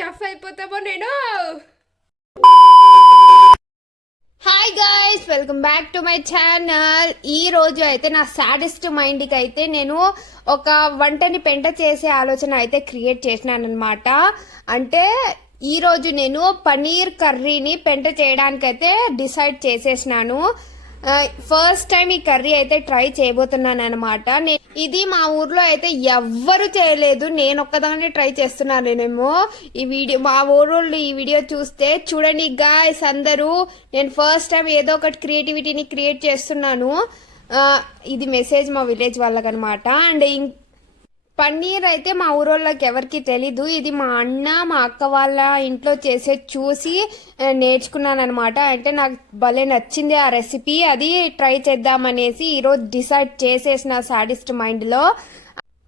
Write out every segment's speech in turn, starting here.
Chef అయిపోతామో నేను. Hi guys, welcome back to my channel. ఈ రోజు అయితే నా సాడెస్ట్ మైండ్కి అయితే నేను ఒక వంటని పెంట చేసే ఆలోచన అయితే క్రియేట్ చేసినాను అనమాట. అంటే ఈ రోజు నేను పనీర్ కర్రీని పెంట చేయడానికి అయితే డిసైడ్ చేసేసినాను. ఫస్ట్ టైం ఈ కర్రీ అయితే ట్రై చేయబోతున్నాను అనమాట. ఇది మా ఊర్లో అయితే ఎవ్వరు చేయలేదు, నేను ఒక్కదాన్ని ట్రై చేస్తున్నానేమో. ఈ వీడియో మా ఊరోళ్ళు ఈ వీడియో చూస్తే చూడండి గాయ్స్ అందరూ, నేను ఫస్ట్ టైం ఏదో ఒకటి క్రియేటివిటీని క్రియేట్ చేస్తున్నాను. ఇది మెసేజ్ మా విలేజ్ వాళ్ళకనమాట. అండ్ పన్నీర్ అయితే మా ఊరోళ్ళకి ఎవరికి తెలీదు. ఇది మా అన్న మా అక్క వాళ్ళ ఇంట్లో చేసే చూసి నేర్చుకున్నాను అనమాట. అంటే నాకు భలే నచ్చింది ఆ రెసిపీ, అది ట్రై చేద్దామనేసి ఈరోజు డిసైడ్ చేసేసిన సాడిస్ట్ మైండ్లో.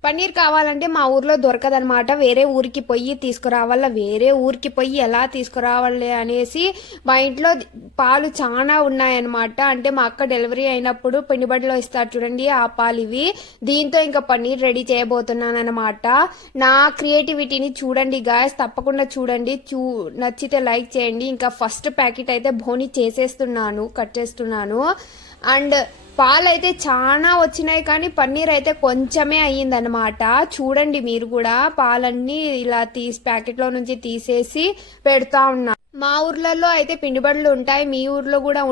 పన్నీర్ కావాలంటే మా ఊర్లో దొరకదనమాట, వేరే ఊరికి పోయి తీసుకురావాల. వేరే ఊరికి పోయి ఎలా తీసుకురావాలి అనేసి మా ఇంట్లో పాలు చాలా ఉన్నాయన్నమాట. అంటే మా అక్క డెలివరీ అయినప్పుడు పిండిబడిలో ఇస్తారు చూడండి, ఆ పాలు ఇవి. దీంతో ఇంకా పన్నీర్ రెడీ చేయబోతున్నాను అనమాట. నా క్రియేటివిటీని చూడండి గాయస్, తప్పకుండా చూడండి. నచ్చితే లైక్ చేయండి. ఇంకా ఫస్ట్ ప్యాకెట్ అయితే బోని చేసేస్తున్నాను, కట్ చేస్తున్నాను. అండ్ పాలు అయితే చాలా వచ్చినాయి, కానీ పన్నీర్ అయితే కొంచెమే అయ్యిందనమాట. చూడండి మీరు కూడా, పాలన్నీ ఇలా ప్యాకెట్లో నుంచి తీసేసి పెడతా ఉన్నా. మా ఊర్లలో అయితే పిండిబడులు ఉంటాయి, మీ ఊర్లో కూడా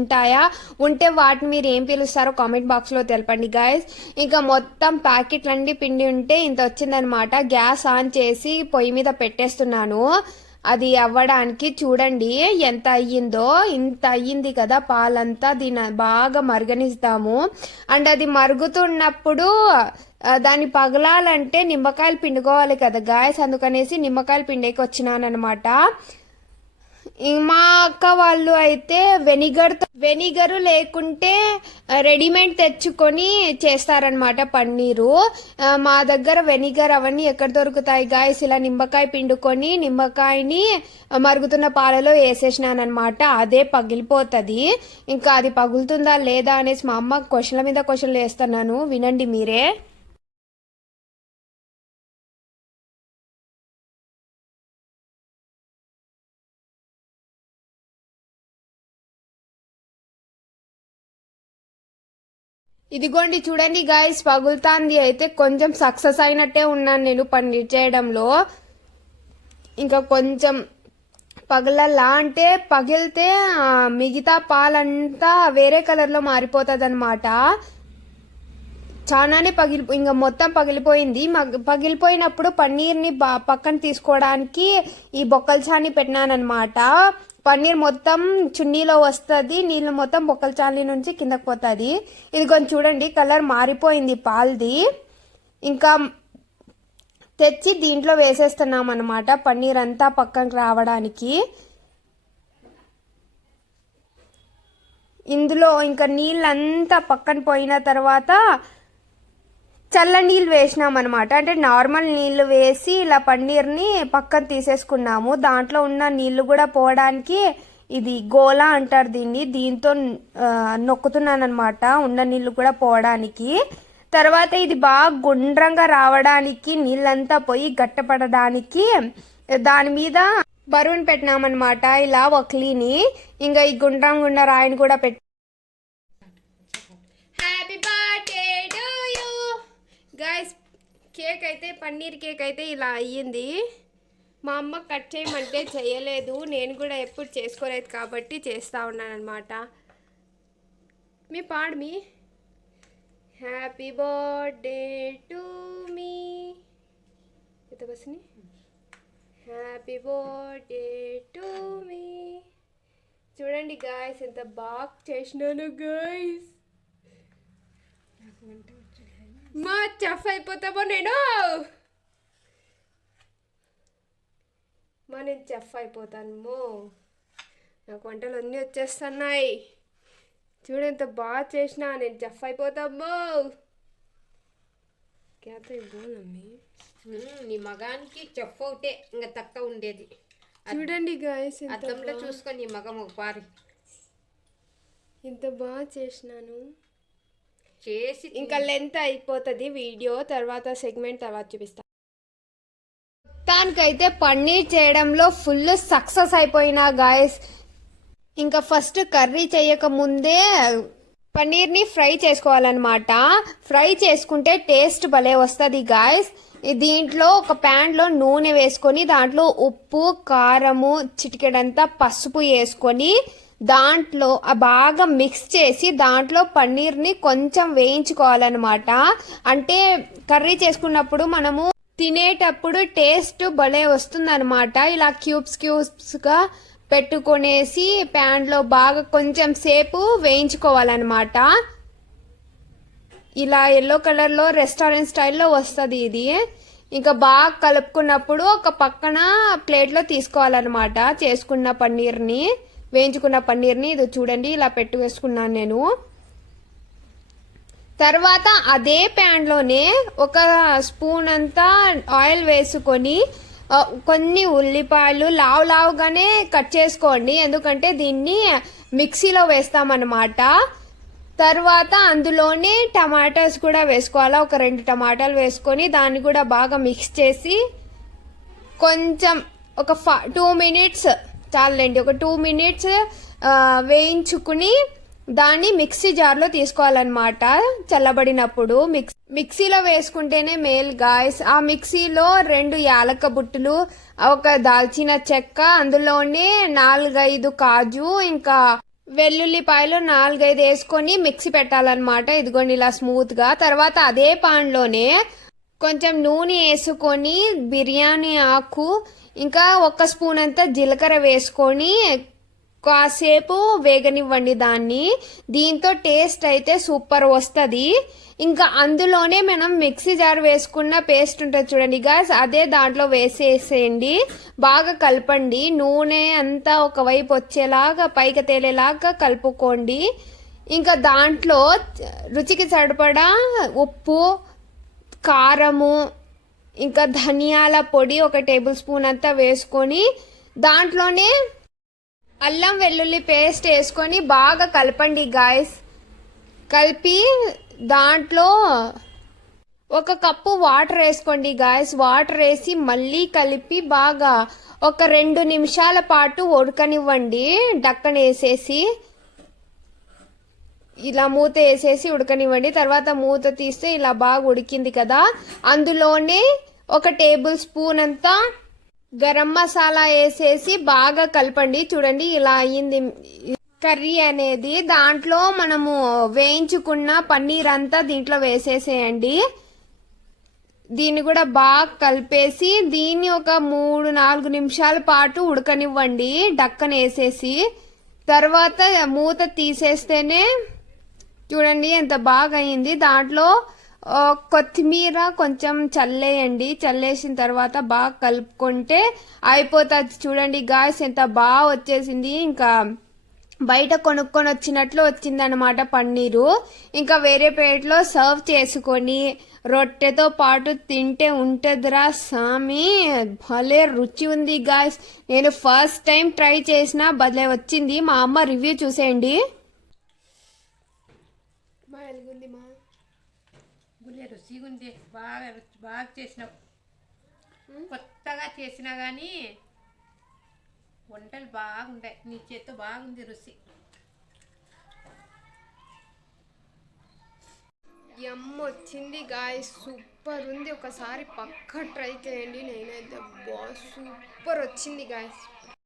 ఉంటాయా? ఉంటే వాటిని మీరు ఏం పిలుస్తారో కామెంట్ బాక్స్ లో తెలపండి గాయస్. ఇంకా మొత్తం ప్యాకెట్లన్నీ పిండి ఉంటే ఇంత వచ్చిందనమాట. గ్యాస్ ఆన్ చేసి పొయ్యి మీద పెట్టేస్తున్నాను అది అవ్వడానికి. చూడండి ఎంత అయ్యిందో, ఇంత అయ్యింది కదా పాలంతా. దీన్ని బాగా మరగనిస్తాము. అండ్ అది మరుగుతున్నప్పుడు దాన్ని పగలాలంటే నిమ్మకాయలు పిండుకోవాలి కదా గాయస్, అందుకనేసి నిమ్మకాయలు పిండేకి వచ్చినానమాట. మా అక్క వాళ్ళు అయితే వెనిగరు లేకుంటే రెడీమేడ్ తెచ్చుకొని చేస్తారనమాట పన్నీరు. మా దగ్గర వెనిగర్ అవన్నీ ఎక్కడ దొరుకుతాయి గాయస్. ఇలా నిమ్మకాయ పిండుకొని నిమ్మకాయని మరుగుతున్న పాలలో వేసేసినానమాట. అదే పగిలిపోతుంది. ఇంకా అది పగులుతుందా లేదా అనేసి మా అమ్మ క్వశ్చన్ల మీద క్వశ్చన్లు వేస్తున్నాను, వినండి మీరే. ఇదిగోండి చూడండి గాయస్, పగులుతాంది. అయితే కొంచెం సక్సెస్ అయినట్టే ఉన్నాను నేను పన్నీర్ చేయడంలో. ఇంకా కొంచెం పగలలా, అంటే పగిలితే మిగతా పాలంతా వేరే కలర్లో మారిపోతుంది అనమాట. చాలానే ఇంకా మొత్తం పగిలిపోయింది. పగిలిపోయినప్పుడు పన్నీర్ని పక్కన తీసుకోవడానికి ఈ బొక్కల చాని పెట్టినానమాట. పన్నీర్ మొత్తం చున్నీలో వస్తుంది, నీళ్ళు మొత్తం బొక్కల చాలి నుంచి కిందకు పోతుంది. ఇది కొంచెం చూడండి, కలర్ మారిపోయింది పాల్ది. ఇంకా తెచ్చి దీంట్లో వేసేస్తున్నాం అనమాట పన్నీర్ అంతా పక్కకు రావడానికి. ఇందులో ఇంకా నీళ్ళంతా పక్కన పోయిన తర్వాత చల్ల నీళ్ళు వేసినామన్నమాట. అంటే నార్మల్ నీళ్ళు వేసి ఇలా పన్నీర్ని పక్కన తీసేసుకున్నాము. దాంట్లో ఉన్న నీళ్లు కూడా పోవడానికి ఇది గోలా అంటారు దీన్ని, దీంతో నొక్కుతున్నాను అనమాట ఉన్న నీళ్లు కూడా పోవడానికి. తర్వాత ఇది బాగా గుండ్రంగా రావడానికి, నీళ్ళంతా పోయి గట్టపడడానికి దాని మీద బరువుని పెట్టినామన్నమాట, ఇలా వక్లీని. ఇంకా ఈ గుండ్రం రాయిని కూడా పెట్టి గాయస్, కేక్ అయితే పన్నీర్ కేక్ అయితే ఇలా అయ్యింది. మా అమ్మ కట్ చేయమంటే చేయలేదు, నేను కూడా ఎప్పుడు చేసుకోలేదు కాబట్టి చేస్తూ ఉన్నాను అనమాట. మీ పాడు మీ హ్యాపీ బర్త్డే టు మీ ఎంత బస్ని హ్యాపీ బర్త్డే టు మీ. చూడండి గాయస్ ఎంత బాగా చేసినాను గాయస్. మా చెఫ్ అయిపోతామో నేను. నేను చెఫ్ అయిపోతాను. నాకు వంటలు అన్నీ వచ్చేస్తున్నాయి. చూడు ఎంత బాగా చేసినా, నేను చెఫ్ అయిపోతామో. నీ మగానికి చెఫ్ ఒకటే ఇంకా తక్కువ ఉండేది. చూడండి గాయస్, అద్దంలో చూసుకొని నీ మగం ఒక పారి ఇంత బాగా చేసినాను. చేసి ఇంకా లెంత్ అయిపోతుంది వీడియో, తర్వాత సెగ్మెంట్ తర్వాత చూపిస్తాను. మొత్తానికైతే పన్నీర్ చేయడంలో ఫుల్ సక్సెస్ అయిపోయినా గాయస్. ఇంకా ఫస్ట్ కర్రీ చేయక ముందే పన్నీర్ని ఫ్రై చేసుకోవాలన్నమాట. ఫ్రై చేసుకుంటే టేస్ట్ భలే వస్తుంది గాయస్. దీంట్లో ఒక ప్యాన్లో నూనె వేసుకొని దాంట్లో ఉప్పు, కారము, చిటికెడంతా పసుపు వేసుకొని దాంట్లో బాగా మిక్స్ చేసి దాంట్లో పన్నీర్ని కొంచెం వేయించుకోవాలన్నమాట. అంటే కర్రీ చేసుకున్నప్పుడు మనము తినేటప్పుడు టేస్ట్ భలే వస్తుందన్నమాట. ఇలా క్యూబ్స్గా పెట్టుకొనేసి ప్యాన్లో బాగా కొంచెం సేపు వేయించుకోవాలన్నమాట. ఇలా ఎల్లో కలర్లో రెస్టారెంట్ స్టైల్లో వస్తుంది ఇది. ఇంకా బాగా కలుపుకున్నప్పుడు ఒక పక్కన ప్లేట్లో తీసుకోవాలన్నమాట. చేసుకున్న పన్నీర్ని, వేయించుకున్న పన్నీర్ని ఇది చూడండి ఇలా పెట్టు వేసుకున్నాను నేను. తర్వాత అదే ప్యాన్లోనే ఒక స్పూన్ అంతా ఆయిల్ వేసుకొని కొన్ని ఉల్లిపాయలు లావుగానే కట్ చేసుకోండి, ఎందుకంటే దీన్ని మిక్సీలో వేస్తామన్నమాట. తర్వాత అందులోనే టమాటాస్ కూడా వేసుకోవాలా. ఒక 2 టమాటాలు వేసుకొని దాన్ని కూడా బాగా మిక్స్ చేసి కొంచెం ఒక 2 మినిట్స్ చాలండి, ఒక 2 మినిట్స్ వేయించుకుని దాన్ని మిక్సీ జార్లో తీసుకోవాలన్నమాట. చల్లబడినప్పుడు మిక్సీలో వేసుకుంటేనే మేల్ గాయస్. ఆ మిక్సీలో 2 యాలక బుట్టలు, ఒక దాల్చిన చెక్క, అందులోనే 4-5 కాజు, ఇంకా వెల్లుల్లిపాయలు 4-5 వేసుకొని మిక్సీ పెట్టాలన్నమాట. ఇదిగోండి ఇలా స్మూత్గా. తర్వాత అదే పాన్లోనే కొంచెం నూనె వేసుకొని బిర్యానీ ఆకు, ఇంకా 1 స్పూన్ అంతా జీలకర్ర వేసుకొని కాసేపు వేగనివ్వండి దాన్ని. దీంతో టేస్ట్ అయితే సూపర్ వస్తుంది. ఇంకా అందులోనే మనం మిక్సీ జార్ వేసుకున్న పేస్ట్ ఉంటుంది చూడండి గాయస్, అదే దాంట్లో వేసేసేయండి. బాగా కలపండి. నూనె అంతా ఒకవైపు వచ్చేలాగా పైకి తేలేలాగా కలుపుకోండి. ఇంకా దాంట్లో రుచికి సరిపడా ఉప్పు, కారము, ఇంకా ధనియాల పొడి 1 టేబుల్ స్పూన్ అంతా వేసుకొని దాంట్లోనే అల్లం వెల్లుల్లి పేస్ట్ వేసుకొని బాగా కలపండి గాయస్. కలిపి దాంట్లో 1 కప్పు వాటర్ వేసుకోండి గాయస్. వాటర్ వేసి మళ్ళీ కలిపి బాగా ఒక 2 నిమిషాల పాటు ఉడకనివ్వండి. డక్కన వేసేసి ఇలా మూత వేసేసి ఉడకనివ్వండి. తర్వాత మూత తీస్తే ఇలా బాగా ఉడికింది కదా, అందులోనే 1 టేబుల్ స్పూన్ అంతా గరం మసాలా వేసేసి బాగా కలపండి. చూడండి ఇలా అయ్యింది కర్రీ అనేది. దాంట్లో మనము వేయించుకున్న పన్నీర్ అంతా దీంట్లో వేసేసేయండి. దీన్ని కూడా బాగా కలిపేసి దీన్ని ఒక 3-4 నిమిషాల పాటు ఉడకనివ్వండి డక్కన వేసేసి. తర్వాత మూత తీసేస్తేనే చూడండి ఎంత బాగా అయింది. దాంట్లో కొత్తిమీర కొంచెం చల్లేయండి. చల్లేసిన తర్వాత బాగా కలుపుకుంటే అయిపోతుంది. చూడండి గాయస్ ఎంత బాగా వచ్చేసింది. ఇంకా బయట కొనుక్కొని వచ్చినట్లు వచ్చిందనమాట పన్నీరు. ఇంకా వేరే ప్లేట్లో సర్వ్ చేసుకొని రొట్టెతో పాటు తింటే ఉంటుందిరా సామి, భలే రుచి ఉంది గాయస్. నేను ఫస్ట్ టైం ట్రై చేసిన భలే వచ్చింది. మా అమ్మ రివ్యూ చూసేయండి. రుచిగా ఉంది. బాగా చేసినావు. కొత్తగా చేసినా కానీ వంటలు బాగుంటాయి. నీ చేత్తో బాగుంది రుచి. వచ్చింది గాయస్, సూపర్ ఉంది. ఒకసారి పక్కా ట్రై చేయండి. నేనైతే సూపర్ వచ్చింది గాయస్.